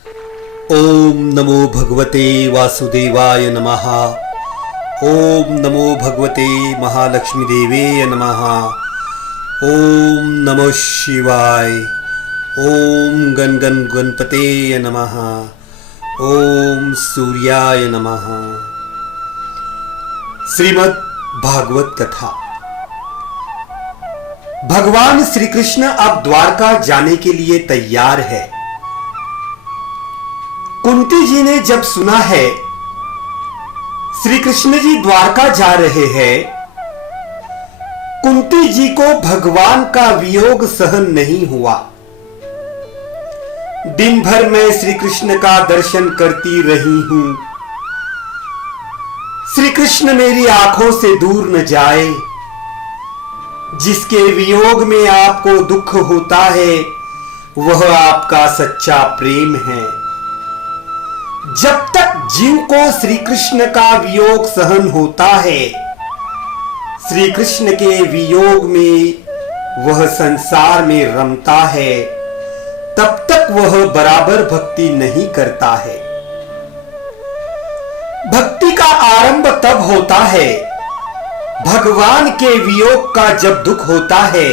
ओम नमो भगवते वासुदेवाय नमः। ओम नमो भगवते महालक्ष्मी देवेय नमः। ओम नमः शिवाय। ओम गण गण गणपतेय नमः। ओम सूर्याय नमः। श्रीमद् भागवत कथा। भगवान श्री कृष्ण अब द्वारका जाने के लिए तैयार है। कुंती जी ने जब सुना है श्री कृष्ण जी द्वारका जा रहे हैं, कुंती जी को भगवान का वियोग सहन नहीं हुआ। दिन भर मैं श्री कृष्ण का दर्शन करती रही हूं, श्री कृष्ण मेरी आंखों से दूर न जाए। जिसके वियोग में आपको दुख होता है वह आपका सच्चा प्रेम है। जब तक जीव को श्री कृष्ण का वियोग सहन होता है, श्री कृष्ण के वियोग में वह संसार में रमता है, तब तक वह बराबर भक्ति नहीं करता है। भक्ति का आरंभ तब होता है भगवान के वियोग का जब दुख होता है।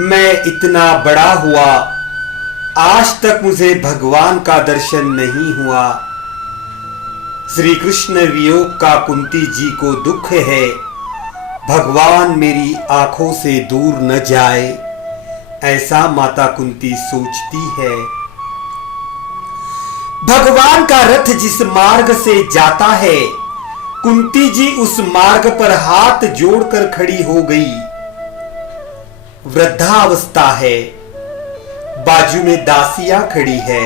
मैं इतना बड़ा हुआ, आज तक मुझे भगवान का दर्शन नहीं हुआ। श्री कृष्ण वियोग का कुंती जी को दुख है, भगवान मेरी आंखों से दूर न जाए, ऐसा माता कुंती सोचती है। भगवान का रथ जिस मार्ग से जाता है, कुंती जी उस मार्ग पर हाथ जोड़कर खड़ी हो गई। वृद्धावस्था है, बाजू में दासियां खड़ी है,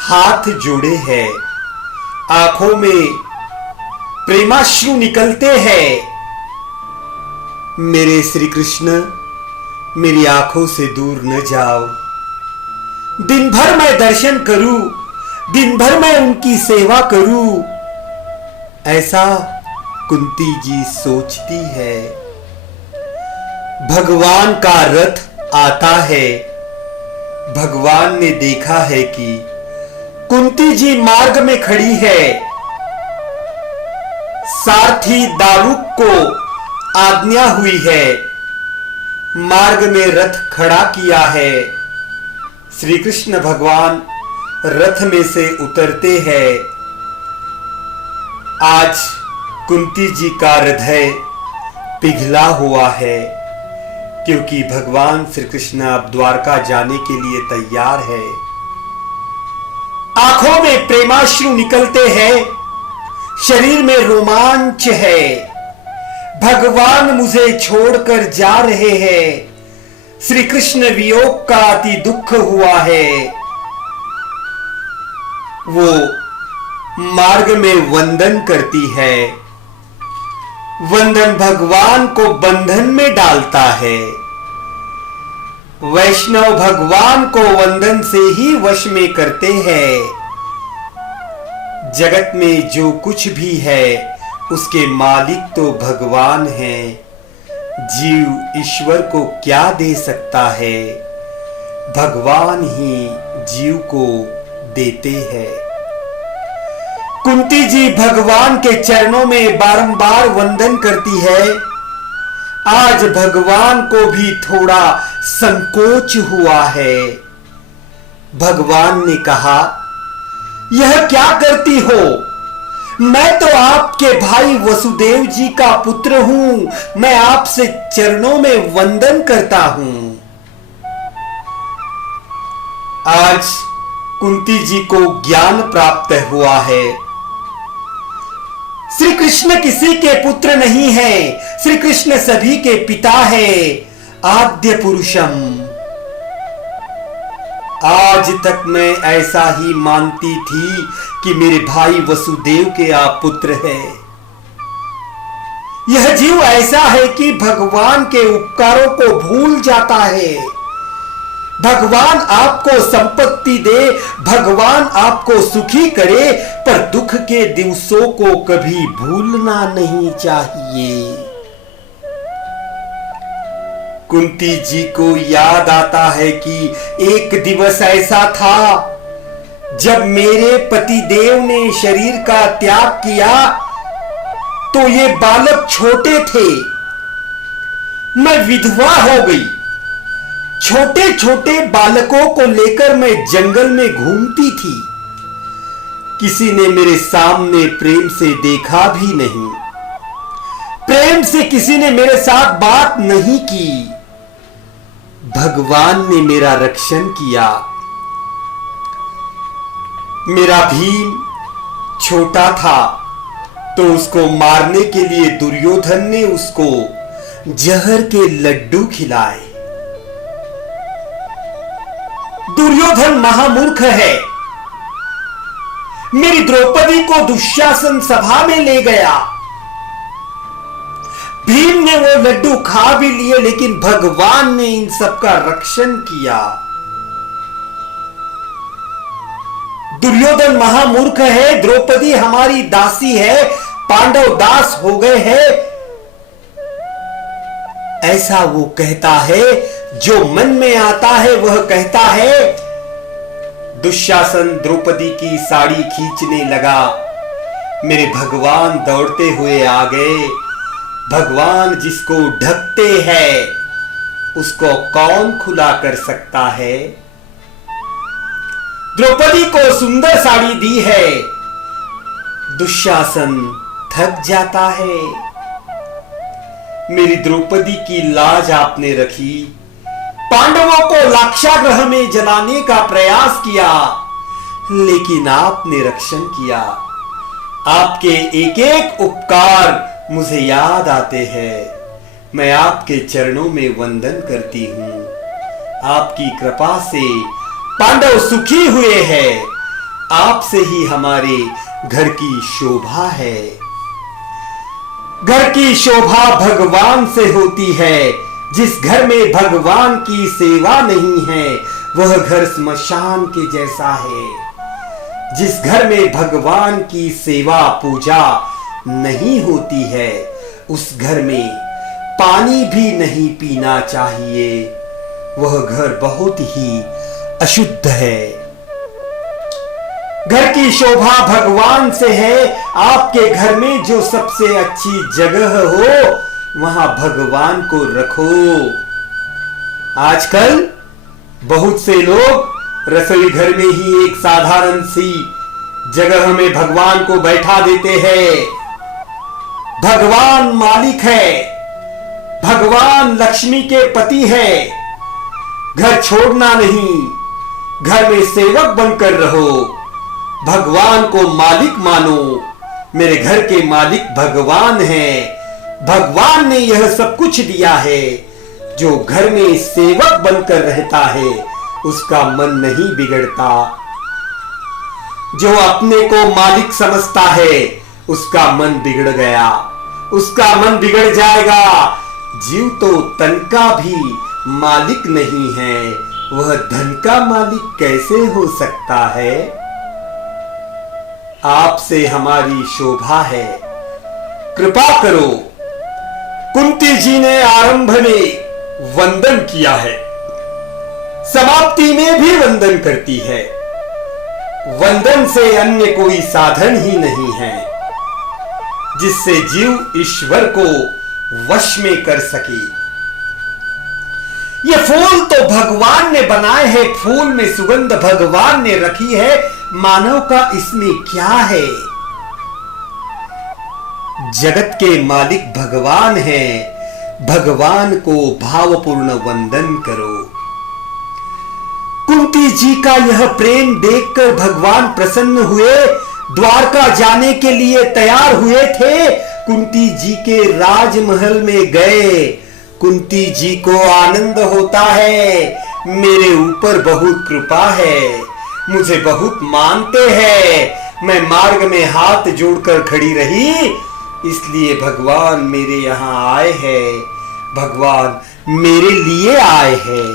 हाथ जोड़े हैं, आंखों में प्रेमाश्रु निकलते हैं। मेरे श्री कृष्ण मेरी आंखों से दूर न जाओ। दिन भर मैं दर्शन करूं, दिन भर मैं उनकी सेवा करूं, ऐसा कुंती जी सोचती है। भगवान का रथ आता है। भगवान ने देखा है कि कुंती जी मार्ग में खड़ी है। सारथी दारुक को आज्ञा हुई है, मार्ग में रथ खड़ा किया है। श्री कृष्ण भगवान रथ में से उतरते हैं। आज कुंती जी का हृदय पिघला हुआ है, क्योंकि भगवान श्री कृष्ण अब द्वारका जाने के लिए तैयार है। आंखों में प्रेमाश्रु निकलते हैं, शरीर में रोमांच है। भगवान मुझे छोड़कर जा रहे हैं, श्री कृष्ण वियोग का अति दुख हुआ है। वो मार्ग में वंदन करती है। वंदन भगवान को बंधन में डालता है। वैष्णव भगवान को वंदन से ही वश में करते हैं। जगत में जो कुछ भी है उसके मालिक तो भगवान हैं। जीव ईश्वर को क्या दे सकता है, भगवान ही जीव को देते हैं। कुंती जी भगवान के चरणों में बारंबार वंदन करती है। आज भगवान को भी थोड़ा संकोच हुआ है। भगवान ने कहा, यह क्या करती हो? मैं तो आपके भाई वसुदेव जी का पुत्र हूं, मैं आपसे चरणों में वंदन करता हूं। आज कुंती जी को ज्ञान प्राप्त हुआ है। श्री कृष्ण किसी के पुत्र नहीं है, श्री कृष्ण सभी के पिता है, आद्य पुरुषम। आज तक मैं ऐसा ही मानती थी कि मेरे भाई वसुदेव के आप पुत्र हैं। यह जीव ऐसा है कि भगवान के उपकारों को भूल जाता है। भगवान आपको संपत्ति दे, भगवान आपको सुखी करे, पर दुख के दिवसों को कभी भूलना नहीं चाहिए। कुंती जी को याद आता है कि एक दिवस ऐसा था जब मेरे पतिदेव ने शरीर का त्याग किया तो ये बालक छोटे थे। मैं विधवा हो गई। छोटे छोटे बालकों को लेकर मैं जंगल में घूमती थी। किसी ने मेरे सामने प्रेम से देखा भी नहीं। प्रेम से किसी ने मेरे साथ बात नहीं की। भगवान ने मेरा रक्षण किया। मेरा भीम छोटा था तो उसको मारने के लिए दुर्योधन ने उसको जहर के लड्डू खिलाए। दुर्योधन महामूर्ख है। मेरी द्रौपदी को दुशासन सभा में ले गया। भीम ने वो लड्डू खा भी लिए, लेकिन भगवान ने इन सब का रक्षण किया। दुर्योधन महामूर्ख है। द्रौपदी हमारी दासी है। पांडव दास हो गए हैं, ऐसा वो कहता है। जो मन में आता है वह कहता है। दुशासन द्रौपदी की साड़ी खींचने लगा। मेरे भगवान दौड़ते हुए आ गए। भगवान जिसको ढकते हैं उसको कौन खुला कर सकता है। द्रौपदी को सुंदर साड़ी दी है। दुशासन थक जाता है। मेरी द्रौपदी की लाज आपने रखी। पांडवों को लाक्षागृह में जलाने का प्रयास किया, लेकिन आपने रक्षण किया। आपके एक एक उपकार मुझे याद आते हैं। मैं आपके चरणों में वंदन करती हूं। आपकी कृपा से पांडव सुखी हुए हैं। आपसे ही हमारे घर की शोभा है। घर की शोभा भगवान से होती है। जिस घर में भगवान की सेवा नहीं है वह घर स्मशान के जैसा है। जिस घर में भगवान की सेवा पूजा नहीं होती है उस घर में पानी भी नहीं पीना चाहिए। वह घर बहुत ही अशुद्ध है। घर की शोभा भगवान से है। आपके घर में जो सबसे अच्छी जगह हो वहां भगवान को रखो। आजकल बहुत से लोग रसोई घर में ही एक साधारण सी जगह में भगवान को बैठा देते हैं। भगवान मालिक है। भगवान लक्ष्मी के पति है। घर छोड़ना नहीं, घर में सेवक बनकर रहो। भगवान को मालिक मानो। मेरे घर के मालिक भगवान हैं। भगवान ने यह सब कुछ दिया है। जो घर में सेवक बनकर रहता है उसका मन नहीं बिगड़ता। जो अपने को मालिक समझता है उसका मन बिगड़ गया, उसका मन बिगड़ जाएगा। जीव तो तन का भी मालिक नहीं है, वह धन का मालिक कैसे हो सकता है। आपसे हमारी शोभा है, कृपा करो। कुंती जी ने आरंभ में वंदन किया है, समाप्ति में भी वंदन करती है। वंदन से अन्य कोई साधन ही नहीं है जिससे जीव ईश्वर को वश में कर सके। ये फूल तो भगवान ने बनाए हैं, फूल में सुगंध भगवान ने रखी है, मानव का इसमें क्या है। जगत के मालिक भगवान हैं, भगवान को भावपूर्ण वंदन करो। कुंती जी का यह प्रेम देखकर भगवान प्रसन्न हुए, द्वारका जाने के लिए तैयार हुए थे। कुंती जी के राजमहल में गए। कुंती जी को आनंद होता है, मेरे ऊपर बहुत कृपा है, मुझे बहुत मानते हैं। मैं मार्ग में हाथ जोड़कर खड़ी रही, इसलिए भगवान मेरे यहां आए हैं, भगवान मेरे लिए आए हैं।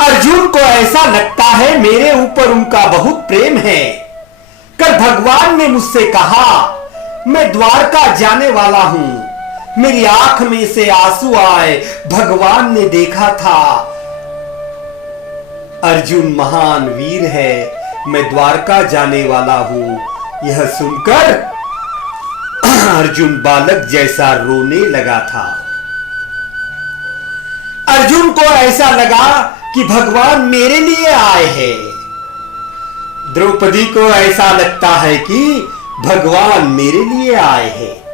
अर्जुन को ऐसा लगता है मेरे ऊपर उनका बहुत प्रेम है। कल भगवान ने मुझसे कहा मैं द्वारका जाने वाला हूं, मेरी आंख में से आंसू आए, भगवान ने देखा था। अर्जुन महान वीर है, मैं द्वारका जाने वाला हूं। यह सुनकर अर्जुन बालक जैसा रोने लगा था। अर्जुन को ऐसा लगा कि भगवान मेरे लिए आए हैं। द्रौपदी को ऐसा लगता है कि भगवान मेरे लिए आए हैं।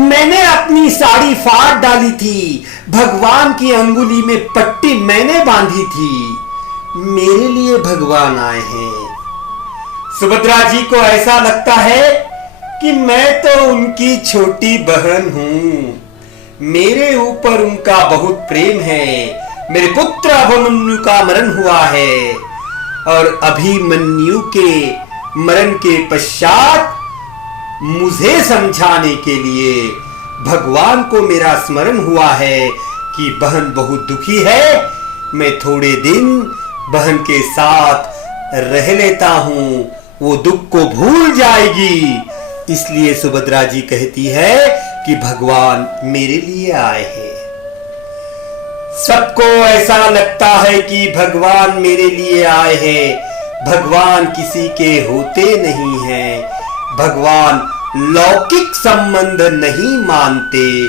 मैंने अपनी साड़ी फाड़ डाली थी, भगवान की अंगुली में पट्टी मैंने बांधी थी, मेरे लिए भगवान आए हैं। सुभद्रा जी को ऐसा लगता है कि मैं तो उनकी छोटी बहन हूं, मेरे ऊपर उनका बहुत प्रेम है। मेरे पुत्र अभिमन्यु का मरण हुआ है और अभिमन्यु के मरण के पश्चात मुझे समझाने के लिए भगवान को मेरा स्मरण हुआ है कि बहन बहुत दुखी है, मैं थोड़े दिन बहन के साथ रह लेता हूं, वो दुख को भूल जाएगी। इसलिए सुभद्रा जी कहती है कि भगवान मेरे लिए आए हैं। सबको ऐसा लगता है कि भगवान मेरे लिए आए हैं। भगवान किसी के होते नहीं हैं। भगवान लौकिक संबंध नहीं मानते,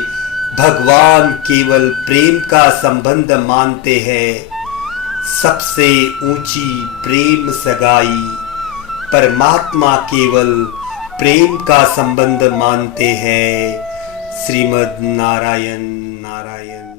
भगवान केवल प्रेम का संबंध मानते हैं। सबसे ऊंची प्रेम सगाई, परमात्मा केवल प्रेम का संबंध मानते हैं। श्रीमद् नारायण नारायण।